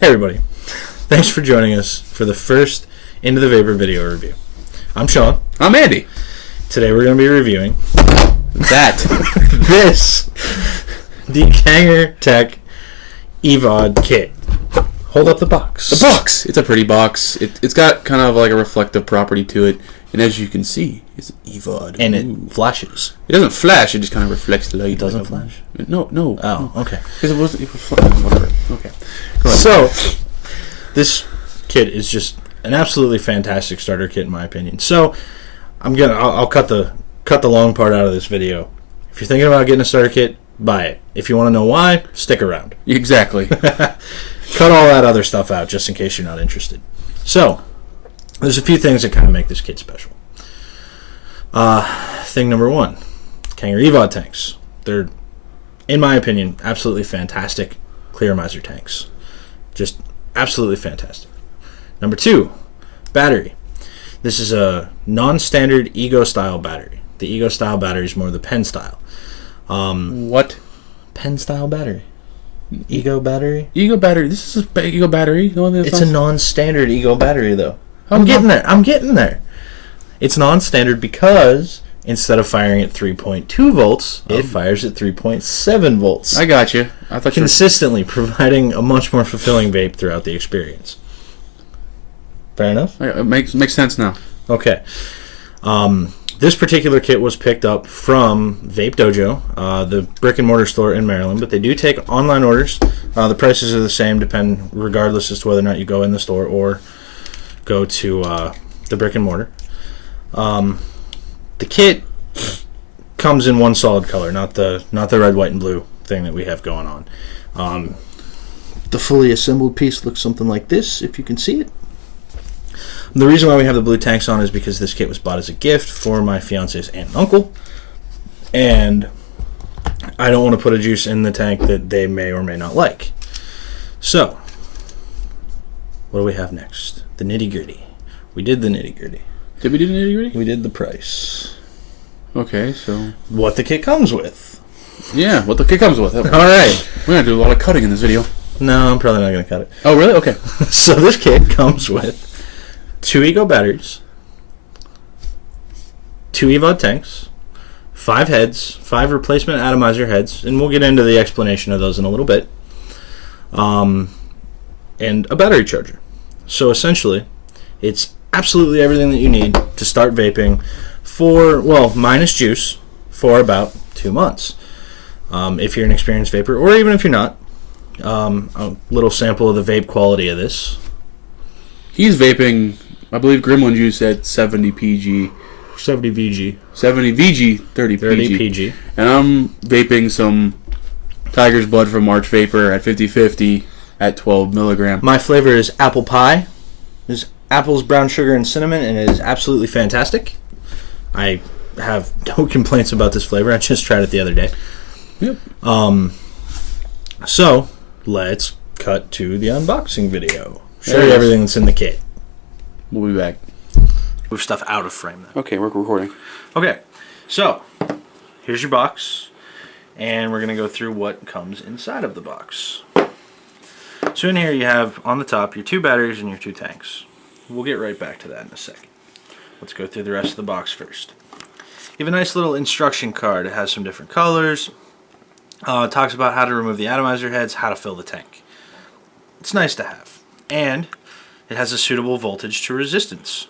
Hey everybody, thanks for joining us for the first Into the Vapor video review. I'm Sean. I'm Andy. Today we're going to be reviewing That. the Kanger Tech EVOD kit. Hold up the box. The box. It's a pretty box. It's got kind of like a reflective property to it. And as you can see, it's EVOD. And it flashes. It doesn't flash, it just kind of reflects the light. It doesn't flash? No. Oh, okay. Because it was whatever. Okay. Go ahead. So, this kit is just an absolutely fantastic starter kit in my opinion. So, I'll cut the long part out of this video. If you're thinking about getting a starter kit, buy it. If you want to know why, stick around. Exactly. Cut all that other stuff out just in case you're not interested. So, there's a few things that kind of make this kit special. Thing number one, Kanger EVOD tanks. They're, in my opinion, absolutely fantastic clearomizer tanks. Just absolutely fantastic. Number two, battery. This is a non-standard Ego style battery. The Ego style battery is more the pen style. What? Pen style battery. Ego battery. Ego battery. This is a Ego battery. It's a non-standard Ego battery, though. I'm getting there. It's non-standard because instead of firing at 3.2 volts, it fires at 3.7 volts. I got you. I thought consistently providing a much more fulfilling vape throughout the experience. Fair enough? It makes sense now. Okay. This particular kit was picked up from Vape Dojo, the brick and mortar store in Maryland, but they do take online orders. The prices are the same, regardless as to whether or not you go in the store or go to the brick and mortar. The kit comes in one solid color, not the red, white, and blue thing that we have going on. The fully assembled piece looks something like this, if you can see it. The reason why we have the blue tanks on is because this kit was bought as a gift for my fiance's aunt and uncle, and I don't want to put a juice in the tank that they may or may not like. So, what do we have next? The nitty-gritty. We did the nitty-gritty. Did we do the nitty-gritty? We did the price. Okay, so What the kit comes with. yeah, what the kit comes with. All right. We're gonna do a lot of cutting in this video. No, I'm probably not going to cut it. Oh, really? Okay. So this kit comes with 2 Ego batteries, 2 EVOD tanks, 5 heads, 5 replacement atomizer heads, and we'll get into the explanation of those in a little bit, and a battery charger. So essentially, it's absolutely everything that you need to start vaping for, well, minus juice, for about 2 months. If you're an experienced vapor, or even if you're not, a little sample of the vape quality of this. He's vaping, I believe Gremlin juice at 70 PG. 70 VG. 70 VG, 30 PG. And I'm vaping some Tiger's Blood from March Vapor at 50/50 at 12 milligram. My flavor is apple pie. It's apples, brown sugar, and cinnamon, and it is absolutely fantastic. I have no complaints about this flavor. I just tried it the other day. Yep. So, let's cut to the unboxing video. Show you everything that's in the kit. We'll be back. Move stuff out of frame, then. Okay, we're recording. Okay, so, here's your box, and we're going to go through what comes inside of the box. So in here you have, on the top, your 2 batteries and your 2 tanks. We'll get right back to that in a second. Let's go through the rest of the box first. You have a nice little instruction card. It has some different colors. It talks about how to remove the atomizer heads, how to fill the tank. It's nice to have. And it has a suitable voltage to resistance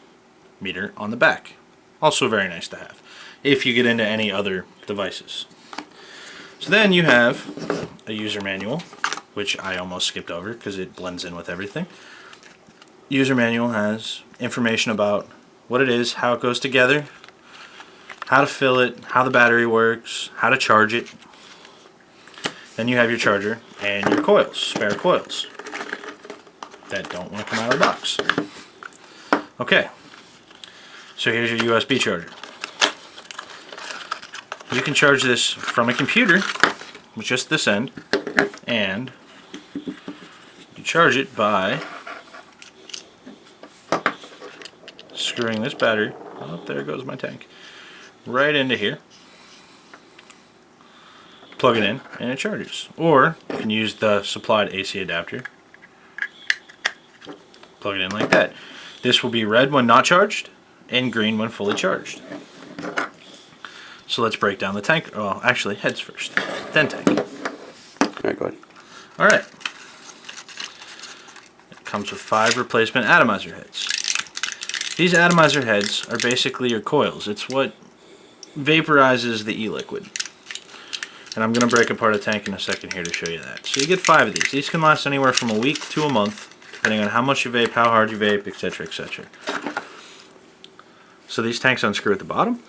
meter on the back. Also very nice to have, if you get into any other devices. So then you have a user manual, which I almost skipped over because it blends in with everything. User manual has information about what it is, how it goes together, how to fill it, how the battery works, how to charge it. Then you have your charger and your coils, spare coils, that don't want to come out of the box. Okay, so here's your USB charger. You can charge this from a computer with just this end, and you charge it by screwing this battery, oh, there goes my tank, right into here. Plug it in and it charges. Or you can use the supplied AC adapter plug it in like that. This will be red when not charged and green when fully charged. So let's break down the tank. Well, actually, heads first, then tank. Alright, go ahead. Alright. It comes with 5 replacement atomizer heads. These atomizer heads are basically your coils. It's what vaporizes the e-liquid. And I'm going to break apart a tank in a second here to show you that. So you get 5 of these. These can last anywhere from a week to a month, depending on how much you vape, how hard you vape, etc., etc. So these tanks unscrew at the bottom.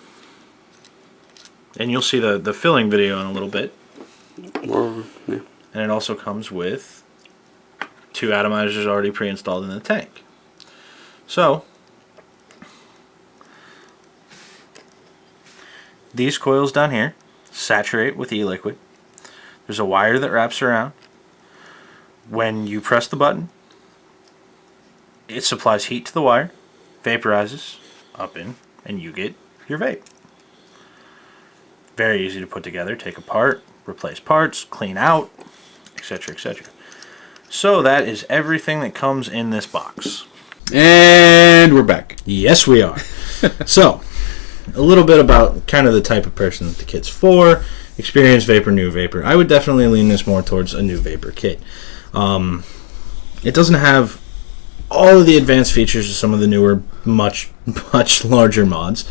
And you'll see the filling video in a little bit. Yeah. And it also comes with 2 atomizers already pre-installed in the tank. So these coils down here saturate with e-liquid. There's a wire that wraps around. When you press the button, it supplies heat to the wire, vaporizes, up in, and you get your vape. Very easy to put together, take apart, replace parts, clean out, etc., etc. So that is everything that comes in this box. And we're back. Yes, we are. So, a little bit about kind of the type of person that the kit's for. Experienced vapor, new vapor. I would definitely lean this more towards a new vapor kit. It doesn't have all of the advanced features of some of the newer, much larger mods.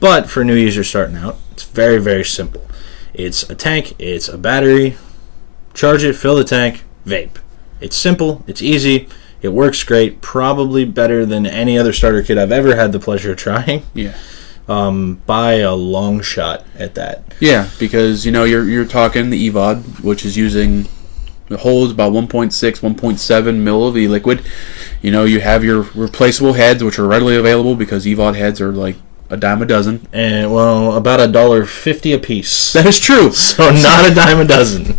But for new users starting out, it's very, very simple. It's a tank, it's a battery, charge it, fill the tank, vape. It's simple, it's easy, it works great, probably better than any other starter kit I've ever had the pleasure of trying. Yeah. By a long shot at that. Yeah, because you're talking the EVOD, which is using, it holds about 1.6, 1.7 mil of e-liquid. You have your replaceable heads, which are readily available because EVOD heads are like a dime a dozen. And well, about $1.50 a piece. That is true. So not a dime a dozen.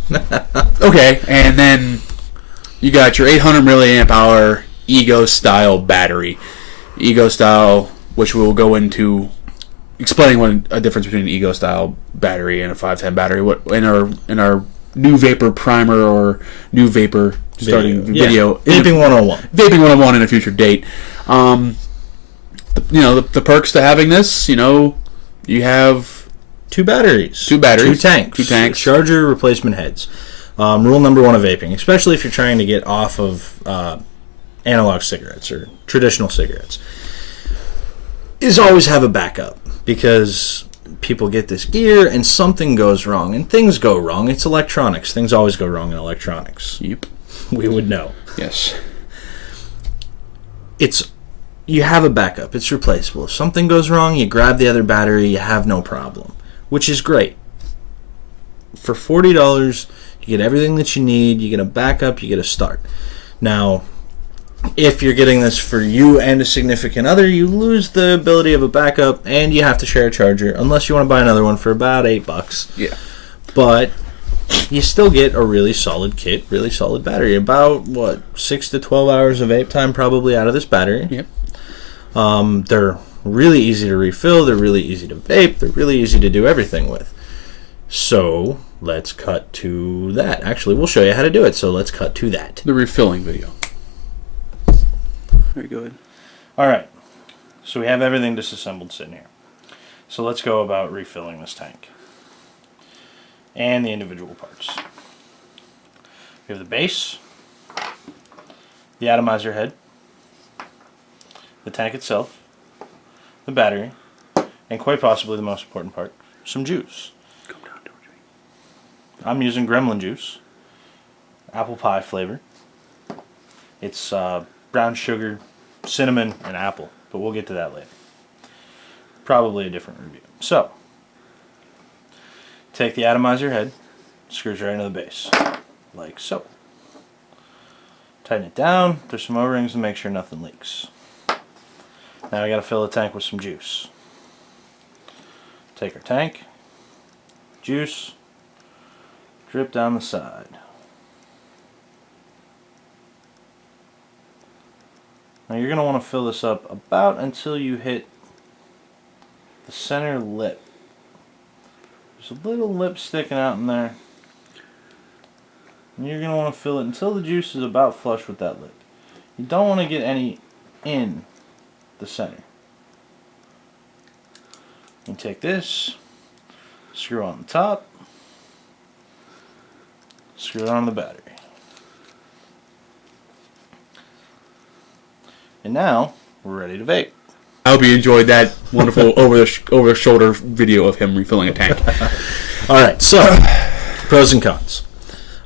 Okay, and then you got your 800 milliamp hour Ego style battery. Ego style, which we'll go into explaining what a difference between an Ego style battery and a 510 battery. What in our new vapor primer or new vapor starting video. Vaping 101. Vaping 101 in a future date. The perks to having this, you have 2 batteries. 2 batteries. 2 tanks. 2 tanks. Charger replacement heads. Rule number 1 of vaping, especially if you're trying to get off of analog cigarettes or traditional cigarettes, is always have a backup, because people get this gear and something goes wrong, and things go wrong. It's electronics. Things always go wrong in electronics. Yep. We would know. Yes. You have a backup. It's replaceable. If something goes wrong, you grab the other battery, you have no problem, which is great. For $40, you get everything that you need. You get a backup, you get a start. Now, if you're getting this for you and a significant other, you lose the ability of a backup, and you have to share a charger, unless you want to buy another one for about $8. Yeah. But you still get a really solid kit, really solid battery. About, 6 to 12 hours of vape time probably out of this battery. Yep. They're really easy to refill. They're really easy to vape. They're really easy to do everything with. So let's cut to that. Actually, we'll show you how to do it. So let's cut to that. The refilling video. Very good. All right. So we have everything disassembled sitting here. So let's go about refilling this tank and the individual parts. We have the base, the atomizer head, the tank itself, the battery, and quite possibly the most important part, some juice. I'm using gremlin juice, apple pie flavor. It's brown sugar, cinnamon, and apple, but we'll get to that later. Probably a different review. So, take the atomizer head, screws right into the base, like so. Tighten it down, there's some O-rings to make sure nothing leaks. Now we got to fill the tank with some juice. Take our tank, juice, drip down the side. Now you're going to want to fill this up about until you hit the center lip. There's a little lip sticking out in there. And you're going to want to fill it until the juice is about flush with that lip. You don't want to get any in the center. You take this, screw on the top, screw it on the battery. And now, we're ready to vape. I hope you enjoyed that wonderful over the shoulder video of him refilling a tank. Alright, so, pros and cons.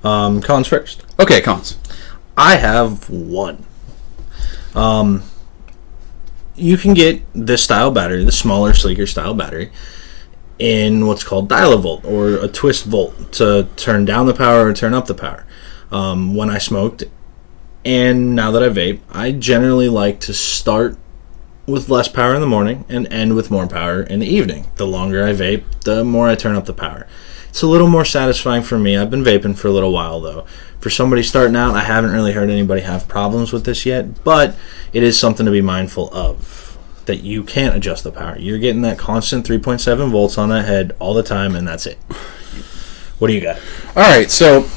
Cons first. Okay, cons. I have one. You can get this style battery, the smaller, sleeker style battery, in what's called dial-a-volt, or a twist volt, to turn down the power or turn up the power. When I smoked, and now that I vape, I generally like to start with less power in the morning and end with more power in the evening. The longer I vape, the more I turn up the power. It's a little more satisfying for me. I've been vaping for a little while, though. For somebody starting out, I haven't really heard anybody have problems with this yet, but it is something to be mindful of, that you can't adjust the power. You're getting that constant 3.7 volts on that head all the time, and that's it. What do you got? All right, so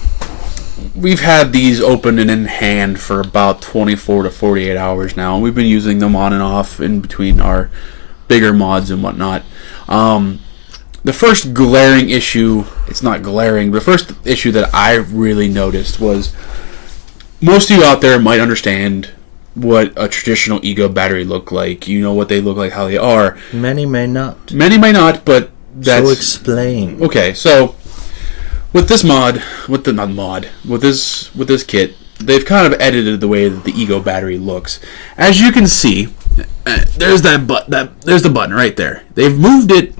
we've had these open and in hand for about 24 to 48 hours now, and we've been using them on and off in between our bigger mods and whatnot. The first glaring issue, it's not glaring, but the first issue that I really noticed was, most of you out there might understand what a traditional Ego battery look like. You know what they look like, how they are. Many may not. Many may not, but that's... So explain. Okay, so with this mod, with this kit, they've kind of edited the way that the Ego battery looks. As you can see, there's the button right there. They've moved it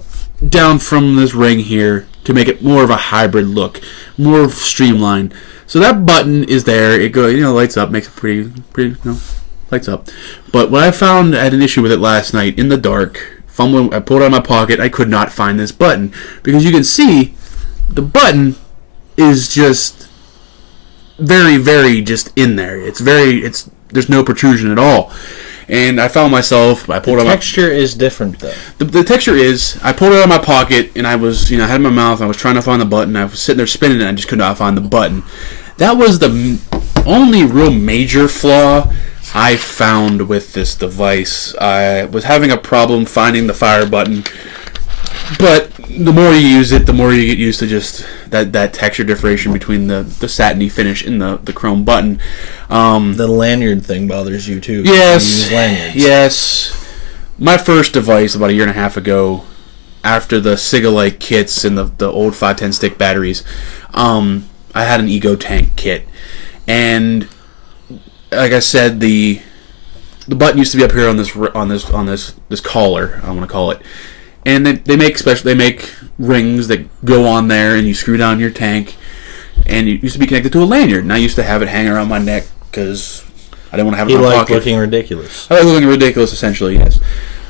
down from this ring here to make it more of a hybrid look, more streamlined. So that button is there. It goes, lights up, makes it pretty, lights up. But what I found, I had an issue with it last night in the dark. Fumbling, I pulled it out of my pocket. I could not find this button, because you can see the button is just very, very just in there. There's no protrusion at all. And I found myself, I pulled it out. The texture is different, though. The texture is, I pulled it out of my pocket, and I was, I had it in my mouth, and I was trying to find the button. I was sitting there spinning it, and I just could not find the button. That was the only real major flaw I found with this device. I was having a problem finding the fire button, but the more you use it, the more you get used to just that texture differentiation between the satiny finish and the chrome button. The lanyard thing bothers you too. Yes. You use lanyards. Yes. My first device about a year and a half ago, after the Siga-like kits and the old 510 stick batteries, I had an Ego tank kit, and like I said, the button used to be up here on this collar, I want to call it, and they make rings that go on there, and you screw down your tank, and it used to be connected to a lanyard, and I used to have it hang around my neck because I didn't want to have it in my pocket. You like looking ridiculous. I like looking ridiculous, essentially, yes.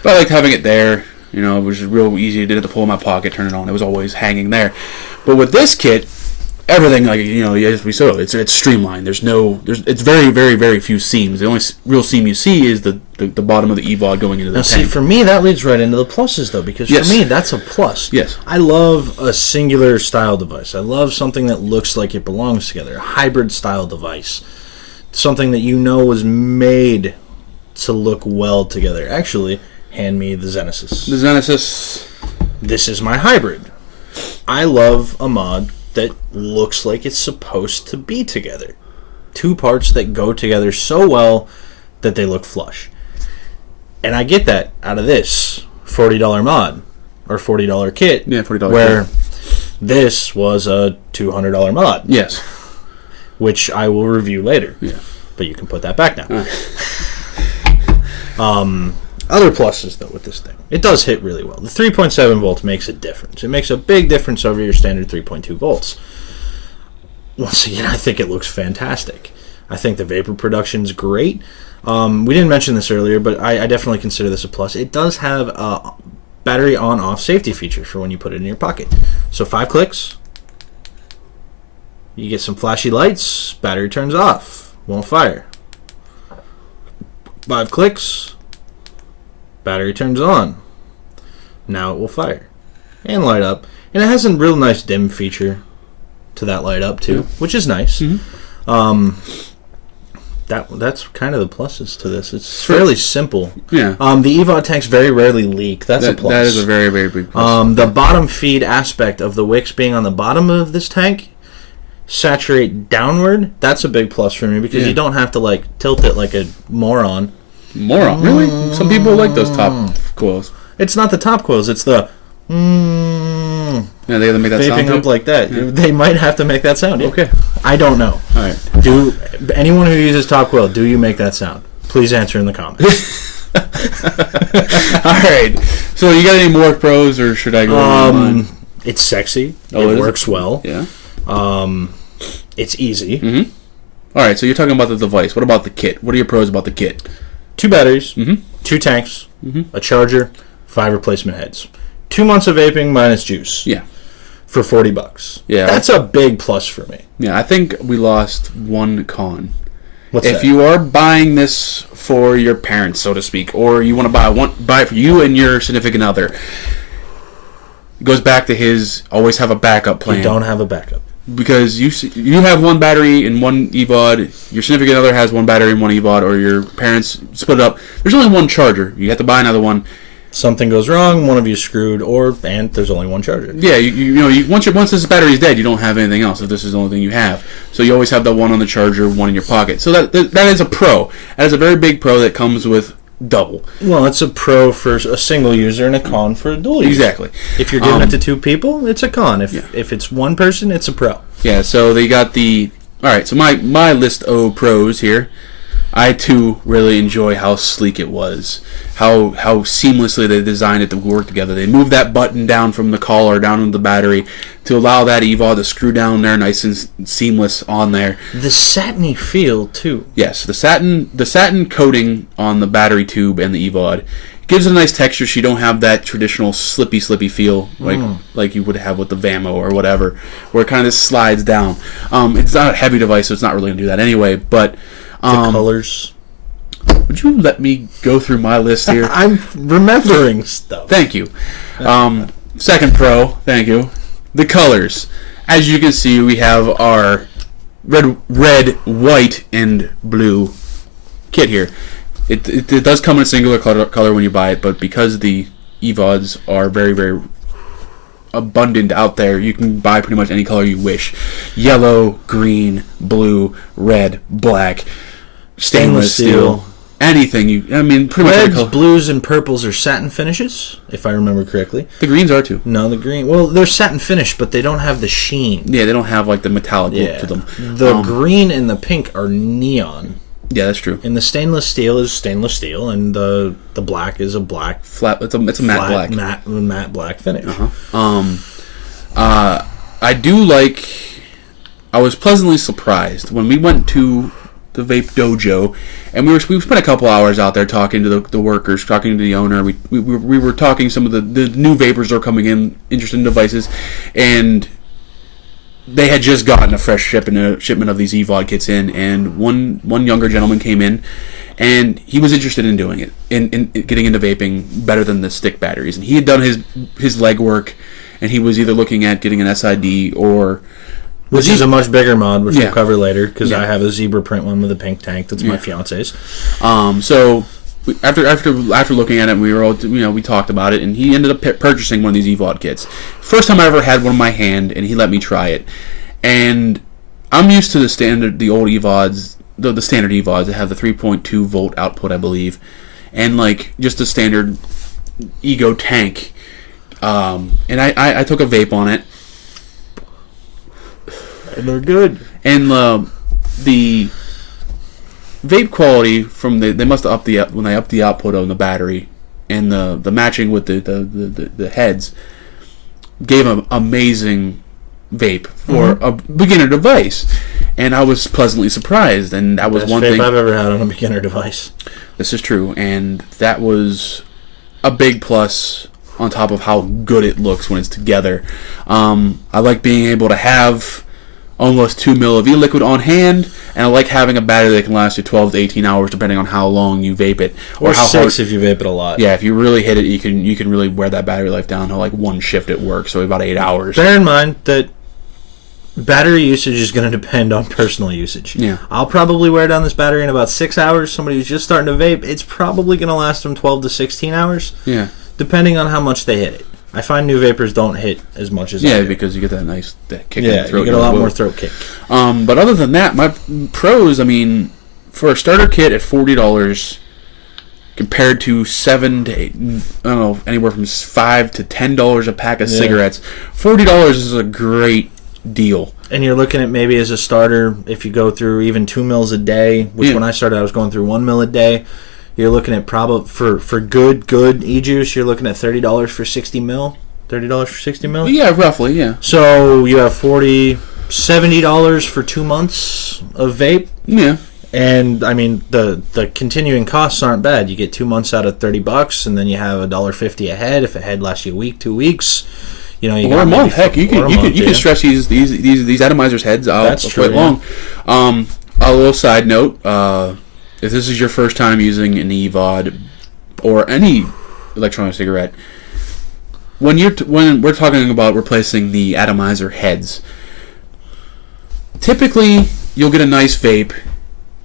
But I liked having it there. It was real easy. I didn't have to pull in my pocket, turn it on. It was always hanging there. But with this kit, everything, as we saw, it's streamlined. It's very, very, very few seams. The only real seam you see is the bottom of the EVOD going into the tank. See, for me, that leads right into the pluses, though, because for me, that's a plus. Yes. I love a singular style device. I love something that looks like it belongs together. A hybrid style device. Something that was made to look well together. Actually, hand me the Genesis. The Genesis. This is my hybrid. I love a mod that looks like it's supposed to be together. Two parts that go together so well that they look flush. And I get that out of this $40 mod or $40 kit. Yeah, $40 where kit. This was a $200 mod. Yes. Which I will review later. Yeah. But you can put that back now. Other pluses, though, with this thing. It does hit really well. The 3.7 volts makes a difference. It makes a big difference over your standard 3.2 volts. Once again, I think it looks fantastic. I think the vapor production's great. We didn't mention this earlier, but I definitely consider this a plus. It does have a battery on-off safety feature for when you put it in your pocket. So 5 clicks, you get some flashy lights, battery turns off, won't fire. 5 clicks, battery turns on. Now it will fire and light up. And it has a real nice dim feature to that light up too, which is nice. Mm-hmm. That's kind of the pluses to this. It's fairly simple. Yeah. The EVOD tanks very rarely leak. That's a plus. That is a very, very big plus. The bottom feed aspect of the wicks being on the bottom of this tank saturate downward. That's a big plus for me because you don't have to like tilt it like a moron. Moron? Really? Some people like those top coils. It's not the top coils. It's the Yeah, they have to make that sound vaping up like that. Yeah. They might have to make that sound. Yeah. Okay. I don't know. All right. Do anyone who uses top coil, do you make that sound? Please answer in the comments. All right. So you got any more pros, or should I go on? It's sexy. Oh, it works well. Yeah. It's easy. Mm-hmm. All right. So you're talking about the device. What about the kit? What are your pros about the kit? 2 batteries, Mm-hmm. 2 tanks, Mm-hmm. a charger, 5 replacement heads. 2 months of vaping minus juice. Yeah. For $40. Yeah. That's a big plus for me. Yeah, I think we lost one con. What's if that? you are buying this for your parents, so to speak, or you want to buy it for you and your significant other, it goes back to his always have a backup plan. You don't have a backup. Because you have one battery in one EVOD, your significant other has one battery in one EVOD, or your parents split it up. There's only one charger. You have to buy another one. Something goes wrong, one of you screwed, and there's only one charger. Yeah, once this battery is dead, you don't have anything else. If this is the only thing you have, so you always have the one on the charger, one in your pocket. So that is a pro. That is a very big pro that comes with double. Well, it's a pro for a single user and a con for a dual user. Exactly. If you're giving it to 2 people, it's a con. If it's one person, it's a pro. Yeah. So they got the. All right. So my list of pros here. I too really enjoy how sleek it was. How seamlessly they designed it to work together. They moved that button down from the collar down into the battery to allow that EVOD to screw down there nice and seamless on there. The satiny feel too. Yes, the satin coating on the battery tube and the EVOD gives it a nice texture. So you don't have that traditional slippy feel like you would have with the Vamo or whatever, where it kind of just slides down. It's not a heavy device, so it's not really gonna do that anyway. But the colors. Would you let me go through my list here? I'm remembering stuff. Thank you. Second pro, thank you. The colors. As you can see, we have our red, white, and blue kit here. It does come in a singular color when you buy it, but because the EVODs are very, very abundant out there, you can buy pretty much any color you wish. Yellow, green, blue, red, black, stainless steel. Anything pretty much Reds, blues, and purples are satin finishes, if I remember correctly. The greens are too. No, the green. Well, they're satin finish, but they don't have the sheen. Yeah, they don't have like the metallic look to them. The green and the pink are neon. Yeah, that's true. And the stainless steel is stainless steel, and the black is a black flat. It's a matte black. Matte black finish. I do like. I was pleasantly surprised when we went to the Vape Dojo, and we spent a couple hours out there talking to the workers, talking to the owner. We were talking some of the new vapors that are coming in, interested in devices, and they had just gotten a fresh shipment of these EVOD kits in, and one younger gentleman came in, and he was interested in doing it, in getting into vaping better than the stick batteries, and he had done his legwork, and he was either looking at getting an SID or. Which is a much bigger mod, which we'll cover later, because I have a zebra print one with a pink tank. That's my fiance's. So after looking at it, we were all, we talked about it, and he ended up purchasing one of these EVOD kits. First time I ever had one in my hand, and he let me try it. And I'm used to the old EVODs, the standard EVODs that have the 3.2 volt output, I believe, and like just a standard Ego tank. And I took a vape on it. And they're good. And the vape quality from they must have upped when they upped the output on the battery, and the matching with the heads gave an amazing vape for a beginner device, and I was pleasantly surprised. And that was Best one vape thing I've ever had on a beginner device. This is true, and that was a big plus on top of how good it looks when it's together. I like being able to have almost 2 mil of e-liquid on hand, and I like having a battery that can last you 12 to 18 hours depending on how long you vape it, or how 6 hard, if you vape it a lot. Yeah, if you really hit it, you can really wear that battery life down to like one shift at work, so about 8 hours. Bear in mind that Battery usage is going to depend on personal usage. Yeah. I'll probably wear down this battery in about 6 hours. Somebody who's just starting to vape, it's probably going to last them 12 to 16 hours. Yeah. Depending on how much they hit it. I find new vapors don't hit as much as I do. Because you get that kick in the throat. You get a lot more throat kick. But other than that, my pros, I mean, for a starter kit at $40 compared to $7 to $8, I don't know, anywhere from $5 to $10 a pack of cigarettes, $40 is a great deal. And you're looking at maybe as a starter, if you go through even 2 mils a day, which when I started I was going through 1 mil a day, you're looking at probably for good e-juice, you're looking at $30 for 60 mil. $30 for 60 mil? Yeah, roughly, yeah. So you have $70 for 2 months of vape. Yeah. And I mean the continuing costs aren't bad. You get 2 months out of $30, and then you have $1.50 a head. If a head lasts you a week, 2 weeks, you know, you or got a month. Heck, you can stretch these atomizers heads out quite long. A little side note: if this is your first time using an EVOD or any electronic cigarette, when we're talking about replacing the atomizer heads, typically you'll get a nice vape.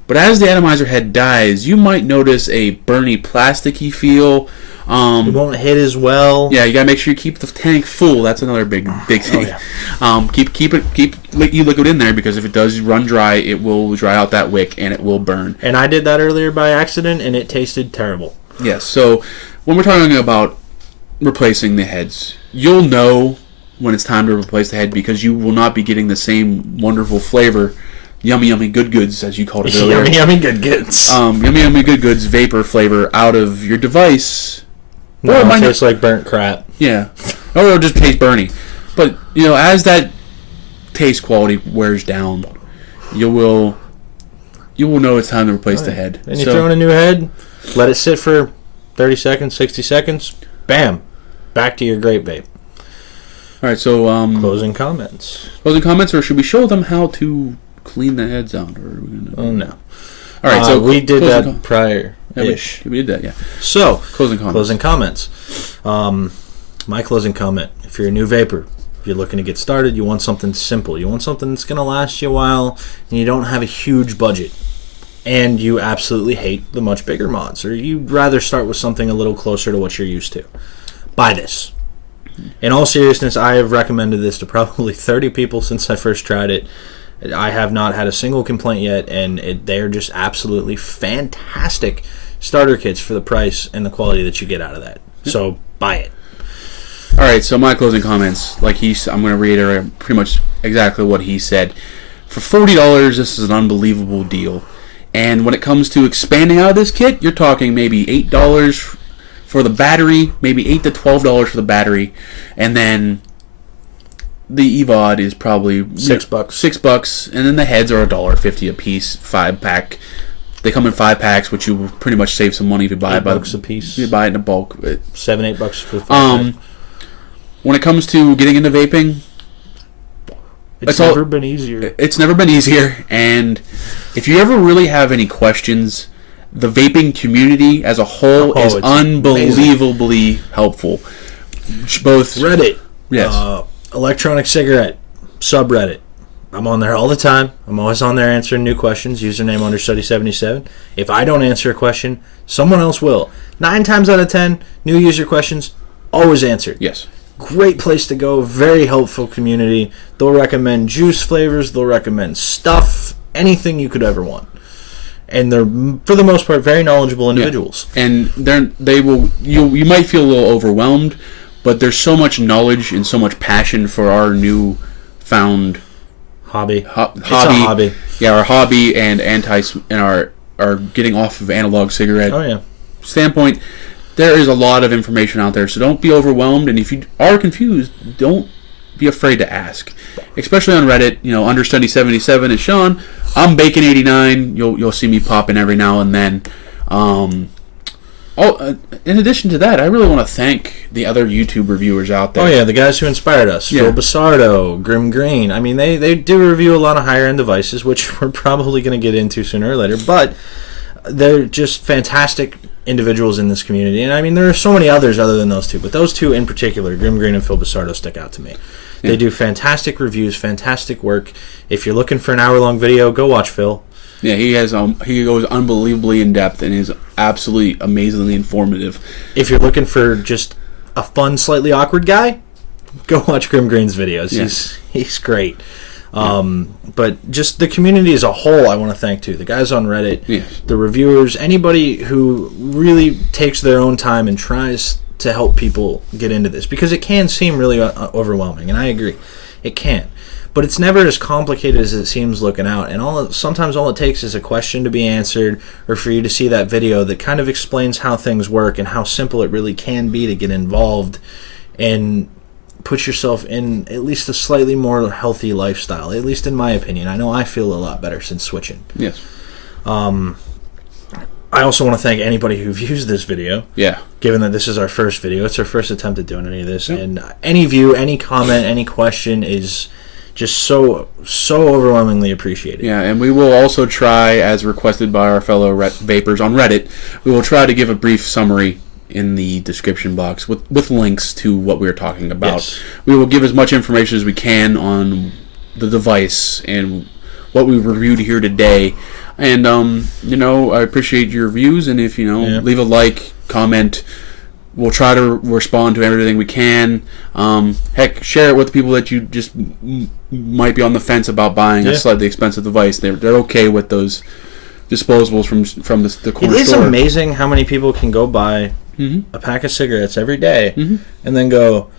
But as the atomizer head dies, you might notice a burny, plasticky feel. It won't hit as well. Yeah, you gotta make sure you keep the tank full. That's another big thing. Oh, yeah. Keep liquid in there, because if it does run dry, it will dry out that wick and it will burn. And I did that earlier by accident, and it tasted terrible. Yes. So when we're talking about replacing the heads, you'll know when it's time to replace the head, because you will not be getting the same wonderful flavor. Yummy, yummy, good goods, as you called it earlier. Yummy, yummy, good goods. Yummy, yummy, good goods vapor flavor out of your device. No, it tastes like burnt crap. Yeah. Or it'll just taste burny. But, you know, as that taste quality wears down, you will know it's time to replace the head. And you throw in a new head, let it sit for 30 seconds, 60 seconds, bam, back to your great vape. All right, so... closing comments. Closing comments, or should we show them how to clean the heads out? Or are we gonna... Oh, no. All right, so we did that prior-ish. Yeah, we did that, yeah. So, closing comments. My closing comment, if you're a new vapor, if you're looking to get started, you want something simple. You want something that's going to last you a while, and you don't have a huge budget, and you absolutely hate the much bigger mods, or you'd rather start with something a little closer to what you're used to. Buy this. In all seriousness, I have recommended this to probably 30 people since I first tried it. I have not had a single complaint yet, and they're just absolutely fantastic starter kits for the price and the quality that you get out of that. So buy it. All right, so my closing comments, I'm going to reiterate pretty much exactly what he said. For $40, this is an unbelievable deal. And when it comes to expanding out of this kit, you're talking maybe $8 for the battery, maybe $8 to $12 for the battery, and then the EVOD is probably $6. $6, and then the heads are $1.50 a piece, 5-pack. They come in 5 packs, which you will pretty much save some money if you buy it $8 a piece. If you buy it in a bulk. $7-8 for the 5 pack. When it comes to getting into vaping, it's never been easier. It's never been easier, and if you ever really have any questions, the vaping community as a whole is unbelievably helpful. Both Reddit, yes, electronic cigarette subreddit. I'm on there all the time. I'm always on there answering new questions. Username understudy77. If I don't answer a question, someone else will. 9 times out of 10, new user questions always answered. Yes. Great place to go. Very helpful community. They'll recommend juice flavors. They'll recommend stuff. Anything you could ever want. And they're, for the most part, very knowledgeable individuals. Yeah. And you might feel a little overwhelmed, but there's so much knowledge and so much passion for our new found hobby. It's a hobby. Yeah, our hobby and our getting off of analog cigarette standpoint. There is a lot of information out there, so don't be overwhelmed. And if you are confused, don't be afraid to ask. Especially on Reddit, understudy77 is Sean. I'm Bacon89. You'll see me popping every now and then. In addition to that, I really want to thank the other YouTube reviewers out there. Oh yeah, the guys who inspired us. Yeah. Phil Basardo, Grim Green. I mean, they do review a lot of higher end devices, which we're probably going to get into sooner or later. But they're just fantastic individuals in this community. And I mean, there are so many others other than those two, but those two in particular, Grim Green and Phil Basardo, stick out to me. They do fantastic reviews, fantastic work. If you're looking for an hour-long video, go watch Phil. Yeah, he goes unbelievably in depth and is absolutely amazingly informative. If you're looking for just a fun, slightly awkward guy, go watch Grim Green's videos. Yeah. He's great. But just the community as a whole, I want to thank too. The guys on Reddit, the reviewers, anybody who really takes their own time and tries to help people get into this, because it can seem really overwhelming, and I agree, it can. But it's never as complicated as it seems looking out, and sometimes all it takes is a question to be answered, or for you to see that video that kind of explains how things work and how simple it really can be to get involved and put yourself in at least a slightly more healthy lifestyle, at least in my opinion. I know I feel a lot better since switching. Yes. I also want to thank anybody who views this video. Yeah. Given that this is our first video, it's our first attempt at doing any of this, and any view, any comment, any question is just so overwhelmingly appreciated. Yeah, and we will also try, as requested by our fellow vapors on Reddit, we will try to give a brief summary in the description box with links to what we're talking about. Yes. We will give as much information as we can on the device and what we reviewed here today. And, I appreciate your views, and if, leave a like, comment. We'll try to respond to everything we can. Heck, share it with people that you just might be on the fence about buying a slightly expensive device. They're okay with those disposables from the corner store. It is amazing how many people can go buy a pack of cigarettes every day and then go,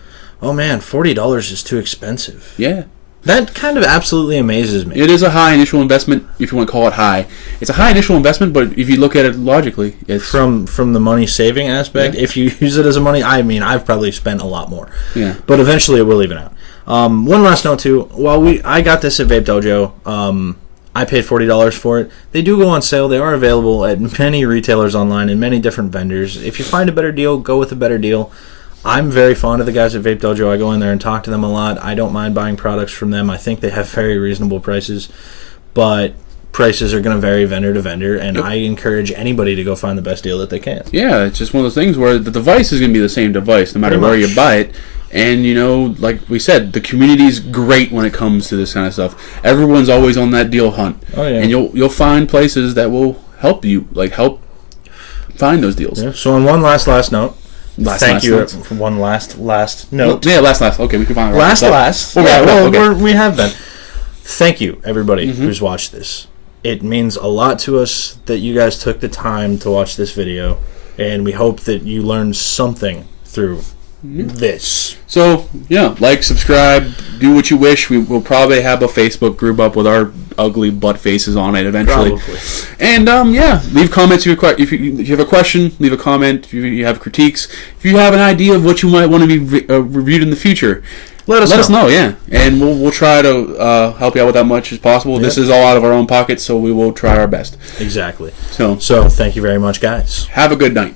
oh man, $40 is too expensive. Yeah. That kind of absolutely amazes me. It is a high initial investment, if you want to call it high. It's a high initial investment, but if you look at it logically, it's... From the money-saving aspect, if you use it as a money... I mean, I've probably spent a lot more. Yeah. But eventually it will even out. One last note, too. While I got this at Vape Dojo, I paid $40 for it. They do go on sale. They are available at many retailers online and many different vendors. If you find a better deal, go with a better deal. I'm very fond of the guys at Vape Dojo. I go in there and talk to them a lot. I don't mind buying products from them. I think they have very reasonable prices, but prices are going to vary vendor to vendor, and I encourage anybody to go find the best deal that they can. Yeah, it's just one of those things where the device is going to be the same device no matter where you buy it. And, like we said, the community's great when it comes to this kind of stuff. Everyone's always on that deal hunt. Oh, yeah. And you'll find places that will help you, help find those deals. Yeah. So on one last note, thank you for one last note. Yeah, last. Okay, we can find last. Okay. We have been. Thank you, everybody who's watched this. It means a lot to us that you guys took the time to watch this video, and we hope that you learned something through this. So, subscribe, do what you wish. We will probably have a Facebook group up with our ugly butt faces on it eventually. Probably. And, leave comments if you have a question, leave a comment. If you have critiques, if you have an idea of what you might want to be reviewed in the future, let us know, and we'll try to help you out with that much as possible. Yep. This is all out of our own pockets, so we will try our best. Exactly. So thank you very much, guys. Have a good night.